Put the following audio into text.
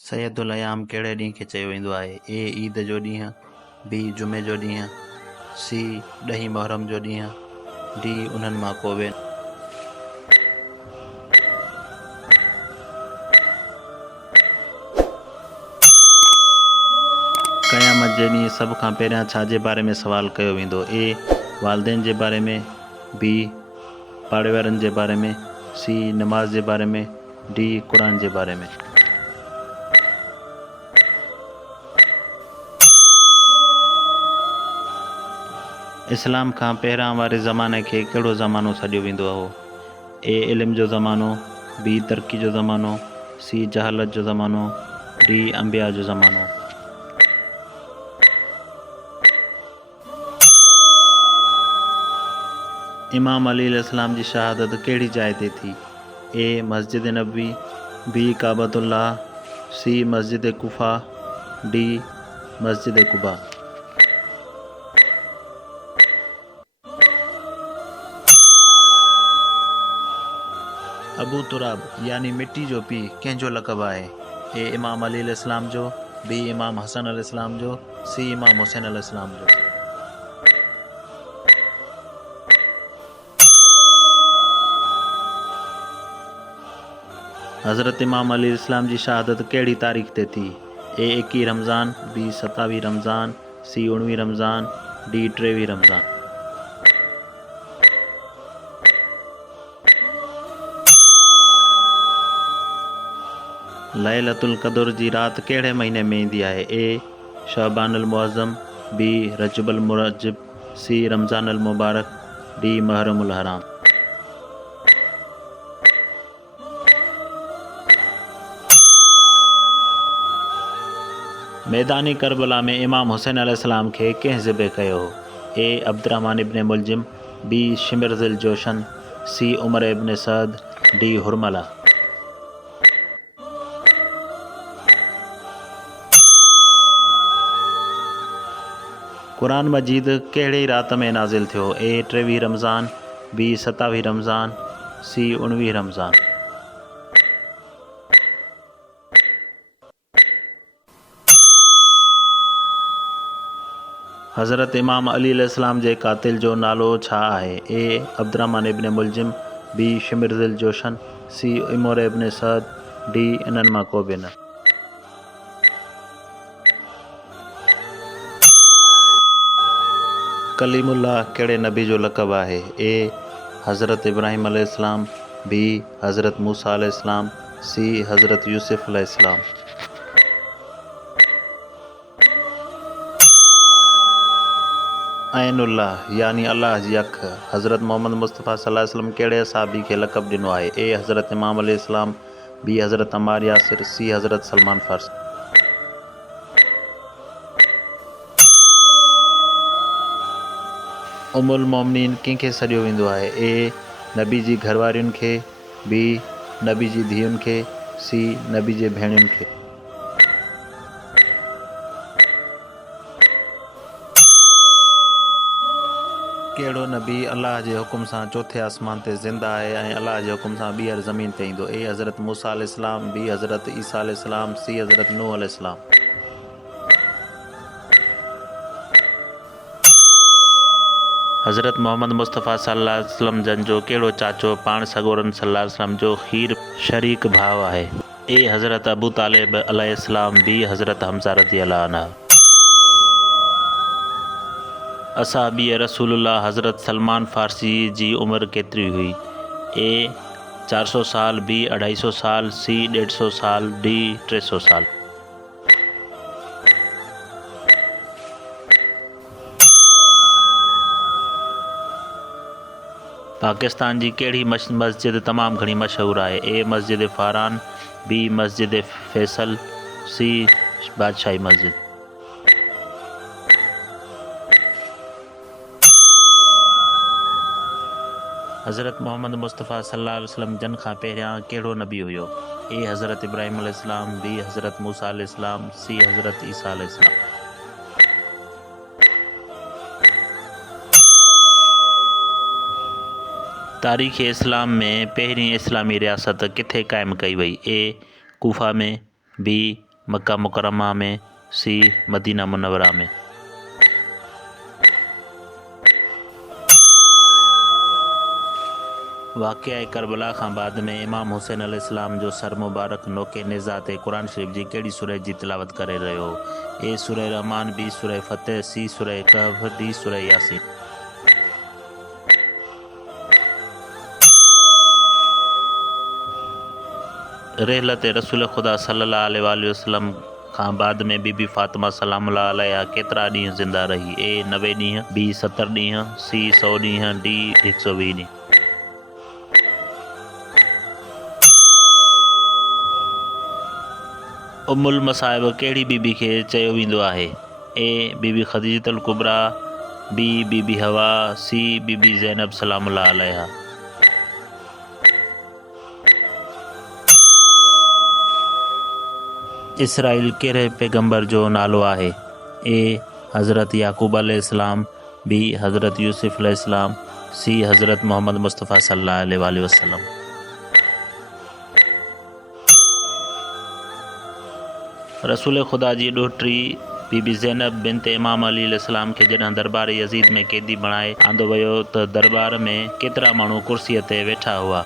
सैयदुल अयाम कहिड़े ॾींहं खे चयो वेंदो आहे? ए ईद जो ॾींहुं, बी जुमे जो ॾींहुं, सी 10 मुहर्रम जो ॾींहुं, डी उन्हनि मां को बि। क़यामत जे ॾींहुं सभ खां पहिरियां छा जे बारे में सवाल कयो वेंदो? ए वालदेन जे बारे में, बी पाड़े वारनि जे बारे में, सी नमाज़ जे बारे में, डी क़ुरान जे बारे में। इस्लाम खां पहिरां वारे ज़माने खे कहिड़ो ज़मानो सॾियो वेंदो हो? ए इल्म जो ज़मानो, बी तरक़ी जो ज़मानो, सी जहालत जो ज़मानो, डी अंबिया जो ज़मानो। इमाम अली अलैहिस्सलाम जी शहादत कहिड़ी जाइ ते थी? ए मस्जिद नबवी, बी काबतुल्लाह, सी मस्जिद कुफा, डी मस्जिद कुबा। अबू तुराब यानी मिट्टी जो पी कंहिंजो लक़ब आहे? ए इमाम अली अलैहिस्सलाम जो, बी इमाम हसन अलैहिस्सलाम जो, सी इमाम हुसैन अलैहिस्सलाम जो। हज़रत इमाम अली अलैहिस्सलाम जी शहादत कहिड़ी तारीख़ ते थी? A 21 Ramzan, B 27 Ramzan, C 19 Ramzan, D 23 Ramzan. Lailatul Qadr जी रात कहिड़े महीने में ईंदी आहे? ए शअबान अल मुअज़्ज़म, बी रजब अल मुरज्जब, सी रमज़ान अल मुबारक, डी मुहर्रम अल हराम। मैदानी करबला में इमाम हुसैन अलैहिस्सलाम खे कंहिं ज़िबे कयो हो? ए अब्दुर्रहमान इब्न मुलजिम, बी शिमिर ज़िल जोशन, सी उमर इब्न सअद, डी हुरमला। क़ुरान मजीद कहिड़ी रात में नाज़िल थियो? ए 23 रमज़ान, बी 27 रमज़ान, सी 19 रमज़ान। हज़रत इमाम अली अलैहिस्सलाम जे क़ातिल जो नालो छा आहे? ए अब्दुर्रहमान इब्न मुलजिम, बी शिमिर ज़िल जोशन, सी उमर इब्न सअद, डी इन्हनि मां को बि न। कलीमुल्लाह कहिड़े नबी जो लक़ब आहे? ए हज़रत इब्राहिम अलैहिस्सलाम, बी हज़रत मूसा अलैहिस्सलाम, सी हज़रत यूसुफ अलैहिस्सलाम। ऐनुल्लाह यानी अल्लाह जी अख हज़रत मोहम्मद मुस्तफ़ा सल्लल्लाहु अलैहि वसल्लम कहिड़े सहाबी खे लक़ब ॾिनो आहे? ए हज़रत इमाम अलैहिस्सलाम, बी हज़रत अम्मार यासिर, सी हज़रत सलमान फ़ारसी। उम्मुल मोमिनीन कंहिंखे सॾियो वेंदो आहे? ए नबी जी घरवारियुनि खे, बी नबी जी धीउनि खे, सी नबी जे भेणुनि खे। कहिड़ो नबी अल्लाह जे हुकुम सां चोथे आसमान ते ज़िंदा आहे ऐं अल्लाह जे हुकुम सां ॿीहर ज़मीन ते ईंदो? ए हज़रत मूसा अलैहिस्सलाम, बी हज़रत ईसा अलैहिस्सलाम, सी हज़रत नूह अलैहिस्सलाम। हज़रत मोहम्मद मुस्तफ़ा सल्लल्लाहु अलैहि वसल्लम जन जो कहिड़ो चाचो पाण सॻोरन सल्लल्लाहु अलैहि वसल्लम जो खीर शरीक भाउ आहे? ए हज़रत अबू तालिब अलैहिस्सलाम, बी हज़रत हमज़ा रज़ियल्लाहु अन्हु। असहाबी रसूलुल्लाह हज़रत सलमान फ़ारसी जी उमिरि केतिरी हुई? ए 400 साल, बी 250 साल, सी 150 साल, डी 300 साल। पाकिस्तान जी कहिड़ी मस्जिद तमामु घणी मशहूरु आहे? ए मस्जिद फ़ारान, बी मस्जिद फैसल, सी बादशाही मस्जिद। हज़रत मोहम्मद मुस्तफ़ा सल्लल्लाहु अलैहि वसल्लम जन खां पहिरियां कहिड़ो नबी हुयो? ए हज़रत इब्राहिम अलैहिस्सलाम, बी हज़रत मूसा अलैहिस्सलाम, सी हज़रत ईसा अलैहिस्सलाम। तारीख़ इस्लाम में पहिरीं इस्लामी रियासत किथे क़ाइमु कई वई? ए कूफा में, बी मक्का मुकरमा में, सी मदीना मुनव्वरा में। वाक़िआ करबला खां बाद में इमाम हुसैन अलैहिस्सलाम जो सर मुबारक नोके नेज़ा ते क़ुरान शरीफ़ जी कहिड़ी सूरह जी तिलावत करे रहियो हो? ए सूरह रहमान, बी सूरह फ़तह, सी सूरह कहफ़, डी सूरह यासीन। रहलत रसूल ख़ुदा सल्लल्लाहु अलैहि वसल्लम खां बाद में बीबी फ़ातिमा सलामुल्लाह अलैहा केतिरा ॾींहं ज़िंदा रही? ए 90 ॾींहं, बी 70 ॾींहं, सी 100 ॾींहं, डी 120 ॾींहं। उम्मुल मसाइब कहिड़ी बीबी खे चयो वेंदो आहे? ए बीबी ख़दीजतुल कुबरा, बी बीबी हवा, सी बीबी ज़ैनब सलामुल्लाह अलैहा। इसराइल कहिड़े पैगंबर जो नालो आहे? ए हज़रत याक़ूब अलैहिस्सलाम, बी हज़रत यूसुफ अलैहिस्सलाम, सी हज़रत मोहम्मद मुस्तफ़ा सल्लल्लाहु अलैहि वसल्लम। रसूल ख़ुदा जी ॾोहिटी बीबी ज़ैनब बिनत इमाम अली अलैहिस्सलाम खे जॾहिं दरबार यज़ीद में क़ैदी बणाए आंदो वियो त दरबार में केतिरा माण्हू कुर्सीअ ते वेठा हुआ?